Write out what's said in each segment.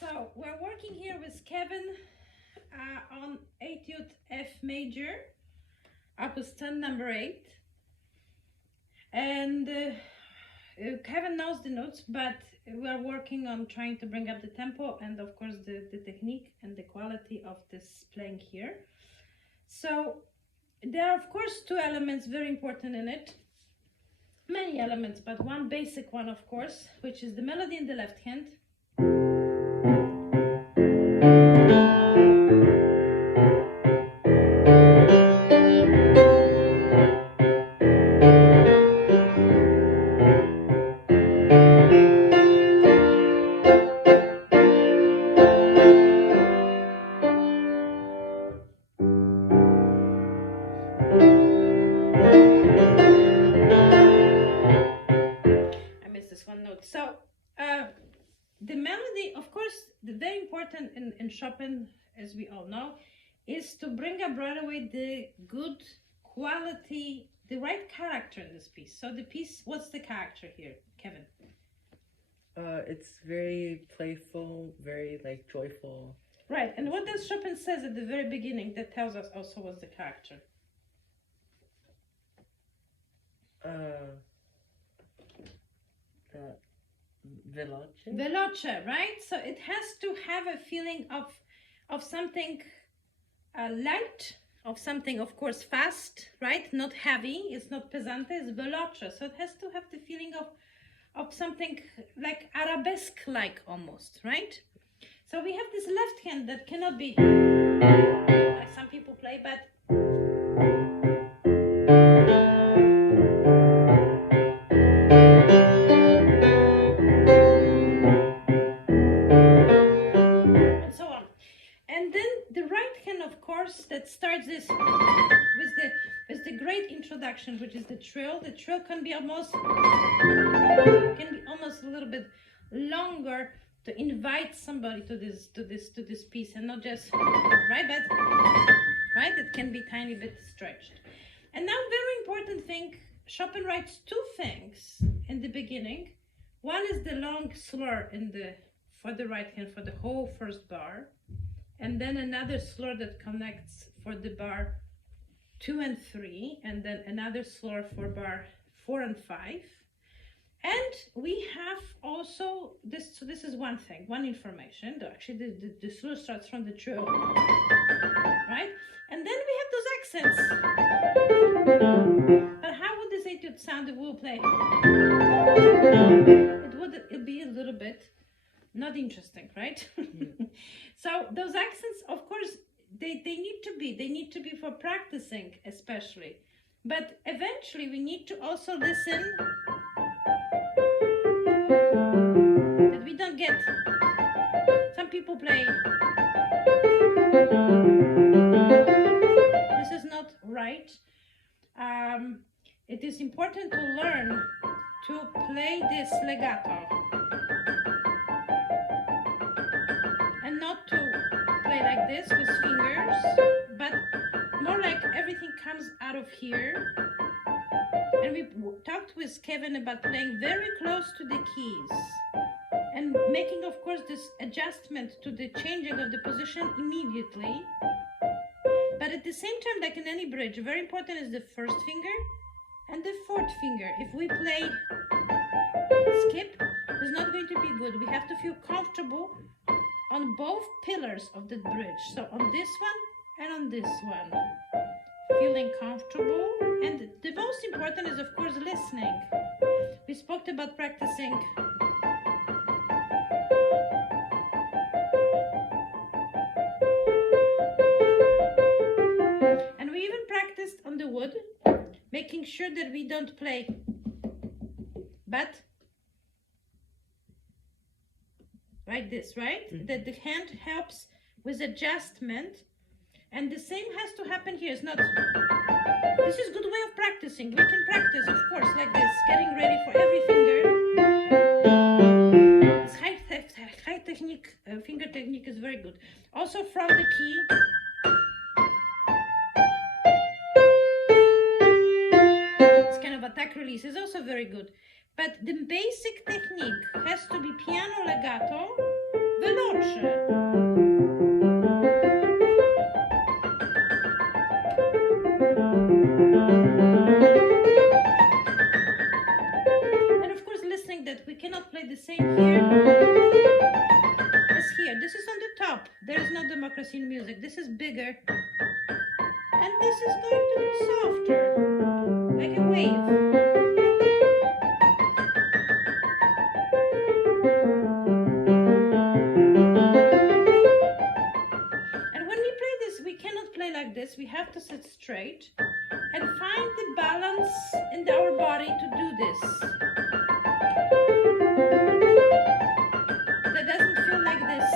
So we're working here with Kevin on Etude F major, Opus 10, number 8. And Kevin knows the notes, but we are working on trying to bring up the tempo and of course the technique and the quality of this playing here. So there are of course two elements very important in it. Many elements, but one basic one of course, which is the melody in the left hand. So the melody, of course, the very important in Chopin, as we all know, is to bring up right away the good quality, the right character in this piece. So the piece, what's the character here, Kevin? It's very playful, very like joyful. Right, and what does Chopin says at the very beginning that tells us also what's the character? Veloce. Veloce, right? So it has to have a feeling of something light, of something, of course, fast, right? Not heavy. It's not pesante. It's veloce. So it has to have the feeling of something like arabesque-like almost, right? So we have this left hand that cannot be like some people play, but that starts this with the great introduction, which is the trill. The trill can be almost a little bit longer to invite somebody to this piece, and not just right, but right, it can be tiny bit stretched. And now, very important thing, Chopin writes two things in the beginning. One is the long slur for the right hand for the whole first bar. And then another slur that connects for the bar 2 and 3, and then another slur for bar 4 and 5. And we have also this, so this is one thing, one information. Actually, the slur starts from the trill, right? And then we have those accents. But how would this etude sound if we'll play? It'd be a little bit not interesting, right? So those accents, of course, they need to be for practicing especially, but eventually we need to also listen that we don't get. Some people play. This is not right. It is important to learn to play this legato. And not to play like this with fingers, but more like everything comes out of here. And we talked with Kevin about playing very close to the keys and making, of course, this adjustment to the changing of the position immediately. But at the same time, like in any bridge, very important is the first finger and the fourth finger. If we play skip, it's not going to be good. We have to feel comfortable on both pillars of the bridge, so on this one and on this one, feeling comfortable. And the most important is, of course, listening. We spoke about practicing and we even practiced on the wood, making sure that we don't play but like this, right? Mm-hmm. That the hand helps with adjustment, and the same has to happen here. It's not. This is a good way of practicing. We can practice, of course, like this, getting ready for every finger. This high technique, finger technique is very good. Also from the key. This kind of attack release is also very good. But the basic technique has to be piano legato, veloce. And of course, listening that we cannot play the same here as here. This is on the top. There is no democracy in music. This is bigger. And this is going to be softer, like a wave. And when we play this, we cannot play like this. We have to sit straight and find the balance in our body to do this. That doesn't feel like this.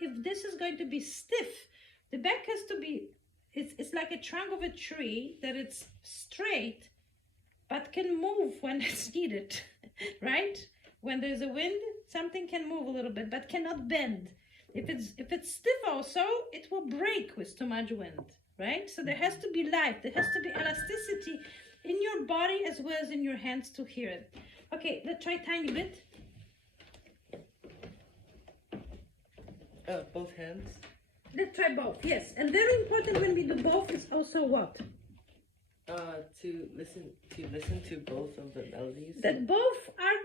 If this is going to be stiff, the back has to be, it's like a trunk of a tree that it's straight, but can move when it's needed, right? When there's a wind, something can move a little bit, but cannot bend. If it's stiff also, it will break with too much wind, right? So there has to be life, there has to be elasticity in your body as well as in your hands to hear it. Okay, let's try a tiny bit. Both hands. Let's try both, yes. And very important when we do both is also what? To listen to both of the melodies. That both are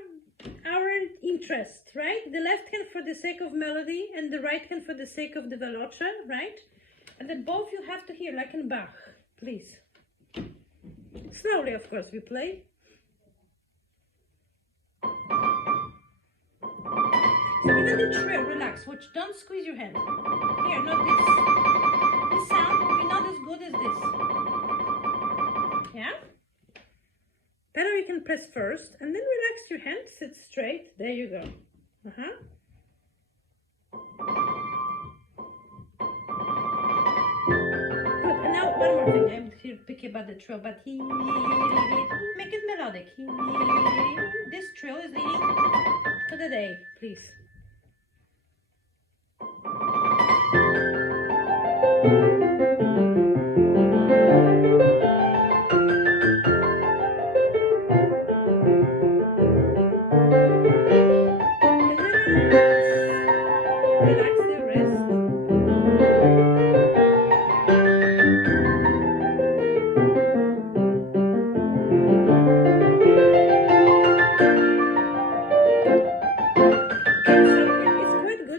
our interest, right? The left hand for the sake of melody and the right hand for the sake of the veloce, right? And then both you have to hear, like in Bach, please. Slowly, of course, we play. So even the trill, relax, watch, don't squeeze your hand. Here, not this. This sound will be not as good as this. Yeah? Better you can press first, and then relax your hand, sit straight. There you go. Good, and now one more thing. I'm here picky about the trill, but make it melodic. This trill is leading to the day, please. Relax the wrist.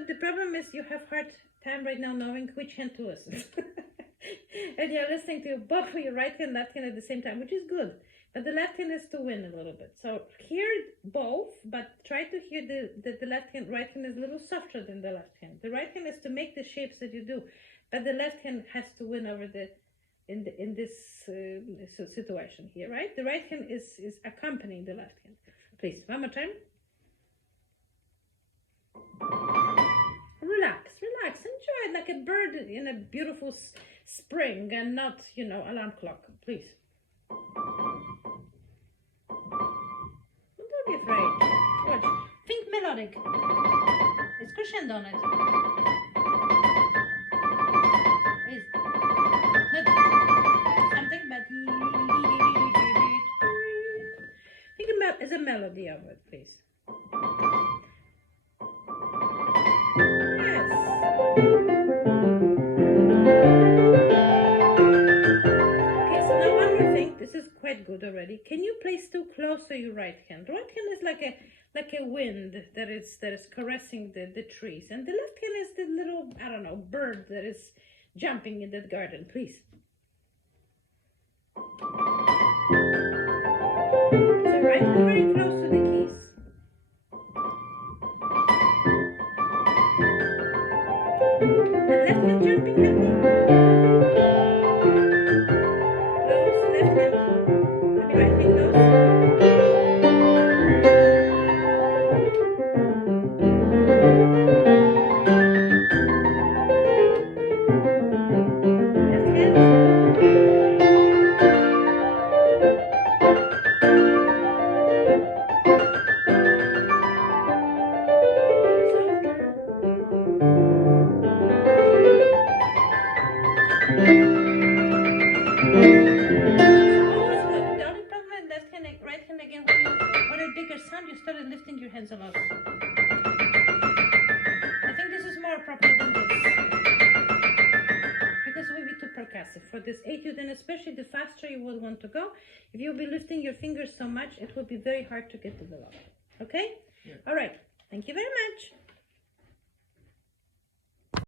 The problem is you have hard time right now knowing which hand to listen. And you're listening to both your right hand, left hand at the same time, which is good. But the left hand is to win a little bit. So hear both, but try to hear the left hand. Right hand is a little softer than the left hand. The right hand is to make the shapes that you do, but the left hand has to win over in this situation here, right? The right hand is accompanying the left hand. Please, one more time. Relax, enjoy it like a bird in a beautiful spring and not, alarm clock, please. Don't be afraid. Watch. Think melodic. It's crescendo on it. It's not something, but think about as a melody of it, please. This is quite good already. Can you place too close to your right hand? Right hand is like a wind that is caressing the trees, and the left hand is the little, I don't know, bird that is jumping in that garden. Please. So right hand very close to the keys. And left hand jumping happy. aggressive for this etude, and especially the faster you will want to go. If you'll be lifting your fingers so much, it will be very hard to get to the low. Okay? Yeah. All right. Thank you very much.